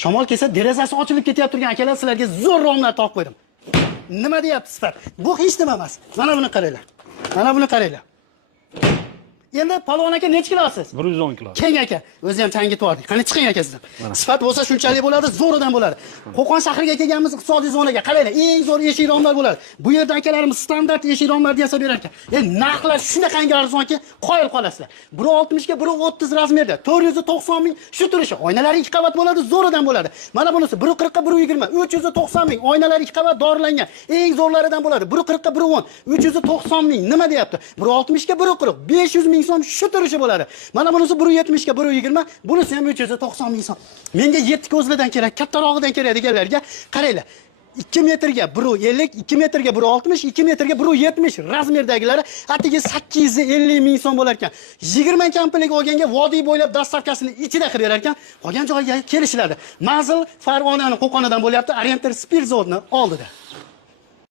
Shamol kelsa, derazasi ochilib ketyapti turgan akalar sizlarga zo'r romlar topib qo'ydim. Nima deyapti sifat? Bu hech nima emas. Mana buni qaranglar. Mana buni qaranglar. Endi Palvon aka necha kilosiz? 110 kilo. Keng aka, o'zi ham changga tordik. Qani chiqing aka sizdan. Sifat bo'lsa shunchalik bo'ladi, zo'ridan bo'ladi. Qo'qon shahriga kelganmiz iqtisodiy zonaga. Qaranglar, eng zo'r eshik romlar bo'ladi. Bu yerda akalarimiz standart eshik romlarni yasab berar ekan. Narxlar shunaqangi arzonki, qoyil qolasizlar. Biri 60 ga, biri 30 razmerda. 490 ming shu turishi. Oynalari 2 qavat bo'ladi, zo'ridan bo'ladi. Mana bunisi 140 ga, 120, 390 ming. Oynalari 2 qavat dorilangan. Eng zo'rlaridan bo'ladi. 140 ga, 110, 390 ming. Nima deyapti? 160 ga, 140, 500 ming so'm shu turishi bo'ladi. Mana bunisi 170 ga, 120, bunisi ham 390 ming so'm. Menga 7 ko'zlidan kerak, kattarog'idan kerak deganlarga qaranglar. 2 metrga 150, 2 metrga 160, 2 metrga 170 razmerdagilari atigi 850 ming so'm bo'lar ekan. 20 kamplik olganga vodiy bo'ylab dastavkasini ichida qilib berar ekan, qolgan joyga kelishiladi. Manzil Farg'onaning Qo'qonidan bo'lyapti, Oriental Spirit zavodni oldida.